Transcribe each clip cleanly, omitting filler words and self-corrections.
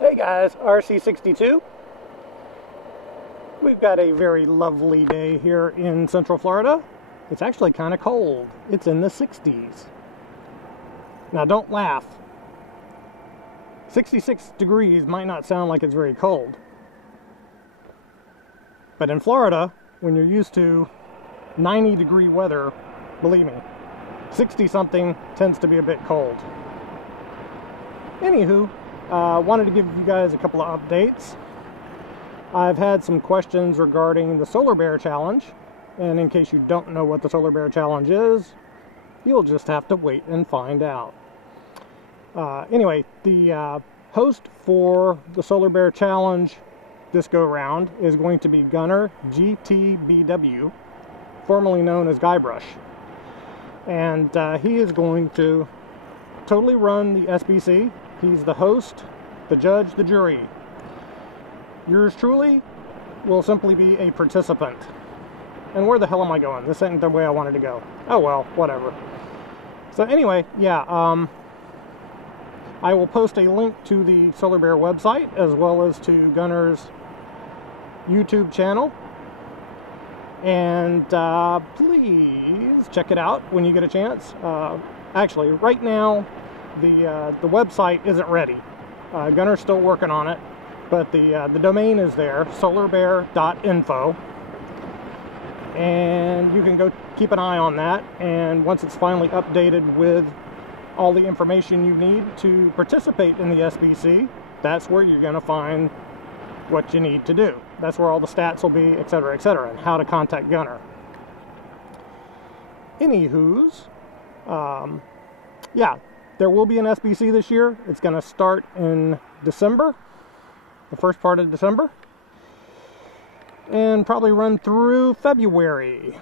Hey guys, RC62. We've got a very lovely day here in Central Florida. It's actually kind of cold. It's in the 60s. Now don't laugh. 66 degrees might not sound like it's very cold. But in Florida, when you're used to 90-degree weather, believe me, 60-something tends to be a bit cold. Anywho, wanted to give you guys a couple of updates. I've had some questions regarding the Solar Bear Challenge, and in case you don't know what the Solar Bear Challenge is, you'll just have to wait and find out. Anyway, the host for the Solar Bear Challenge this go-round is going to be Gunner GTBW, formerly known as Guybrush. And he is going to totally run the SBC. He's the host, the judge, the jury. Yours truly will simply be a participant. And where the hell am I going? This isn't the way I wanted to go. Oh well, whatever. So anyway, yeah, I will post a link to the Solar Bear website as well as to Gunner's YouTube channel. And please check it out when you get a chance. Actually, right now, the website isn't ready. Gunner's still working on it, but the domain is there, solarbear.info, and you can go keep an eye on that. And once it's finally updated with all the information you need to participate in the SBC, that's where you're going to find what you need to do. That's where all the stats will be, etc., etc., and how to contact Gunner. Anywho's, yeah, there will be an SBC this year. It's going to start in December, the first part of December, and probably run through February.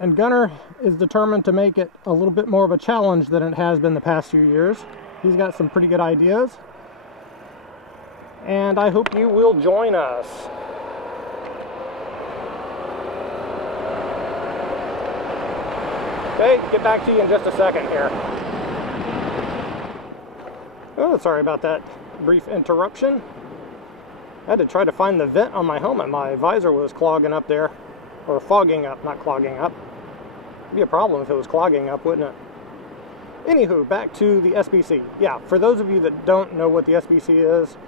And Gunner is determined to make it a little bit more of a challenge than it has been the past few years. He's got some pretty good ideas, and I hope you will join us. Okay, get back to you in just a second here. Oh, sorry about that brief interruption. I had to try to find the vent on my helmet. My visor was clogging up there. Or fogging up, not clogging up. It'd be a problem if it was clogging up, wouldn't it? Anywho, back to the SBC. Yeah, for those of you that don't know what the SBC is,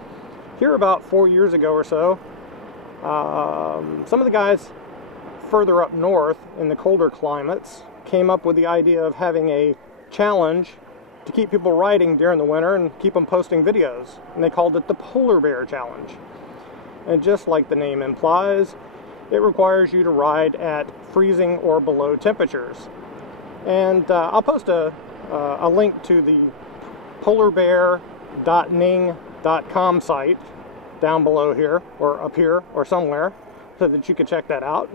here about 4 years ago or so, some of the guys further up north in the colder climates came up with the idea of having a challenge to keep people riding during the winter and keep them posting videos. And they called it the Polar Bear Challenge. And just like the name implies, it requires you to ride at freezing or below temperatures. And I'll post a link to the polarbear.ning.com site down below here, or up here, or somewhere, so that you can check that out.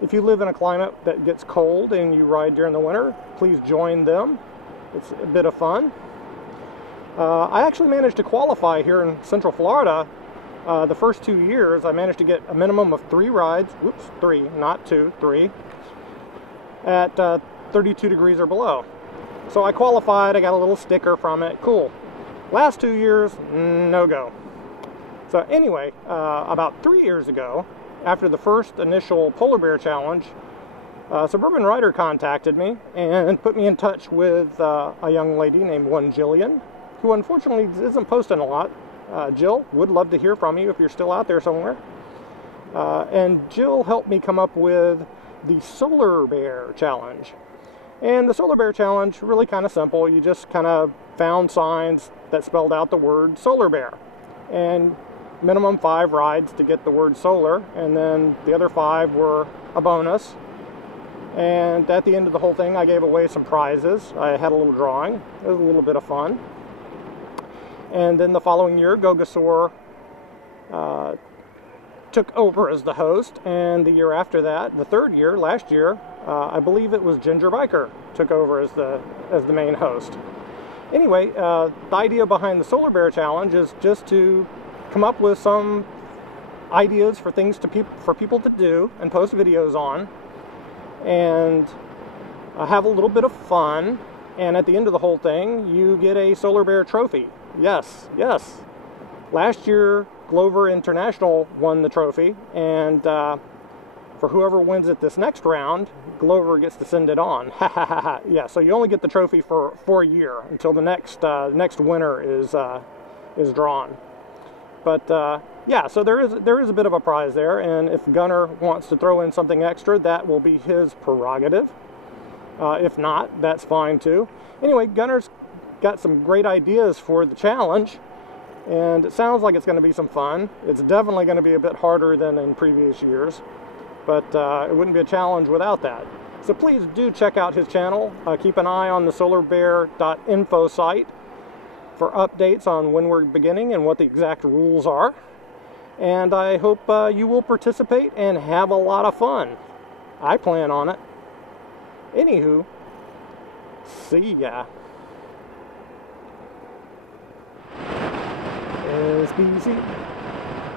If you live in a climate that gets cold and you ride during the winter, please join them. It's a bit of fun. I actually managed to qualify here in Central Florida. The first 2 years, I managed to get a minimum of 3 rides, whoops, 3, not 2, 3, at 32 degrees or below. So I qualified, I got a little sticker from it, cool. Last 2 years, no go. So anyway, about 3 years ago, after the first initial Polar Bear Challenge, Suburban Rider contacted me and put me in touch with a young lady named one Jillian, who unfortunately isn't posting a lot. Jill, would love to hear from you if you're still out there somewhere. And Jill helped me come up with the Solar Bear Challenge. And the Solar Bear Challenge, really kind of simple. You just kind of found signs that spelled out the word Solar Bear. And minimum 5 rides to get the word solar, and then the other 5 were a bonus. And at the end of the whole thing, I gave away some prizes. I had a little drawing. It was a little bit of fun. And then the following year, Gogasaur took over as the host, and the year after that, the third year, last year, I believe it was Ginger Biker took over as the main host. Anyway, the idea behind the Solar Bear Challenge is just to come up with some ideas for things for people to do and post videos on, and have a little bit of fun. And at the end of the whole thing, you get a Solar Bear trophy. Yes, yes. Last year, Glover International won the trophy, and for whoever wins it this next round, Glover gets to send it on. Ha ha ha ha. Yeah, so you only get the trophy for a year until the next winner is drawn. But yeah, so there is a bit of a prize there, and if Gunner wants to throw in something extra, that will be his prerogative. If not, that's fine too. Anyway, Gunner's got some great ideas for the challenge, and it sounds like it's going to be some fun. It's definitely going to be a bit harder than in previous years, but it wouldn't be a challenge without that. So please do check out his channel. Keep an eye on the solarbear.info site for updates on when we're beginning and what the exact rules are. And I hope you will participate and have a lot of fun. I plan on it. Anywho, see ya. SBC,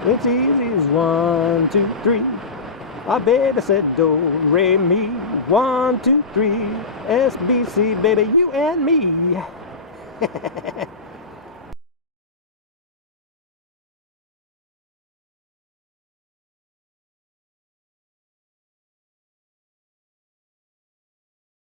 it's easy as 1, 2, 3. I baby said do, re, mi, 1, 2, 3. SBC, baby, you and me.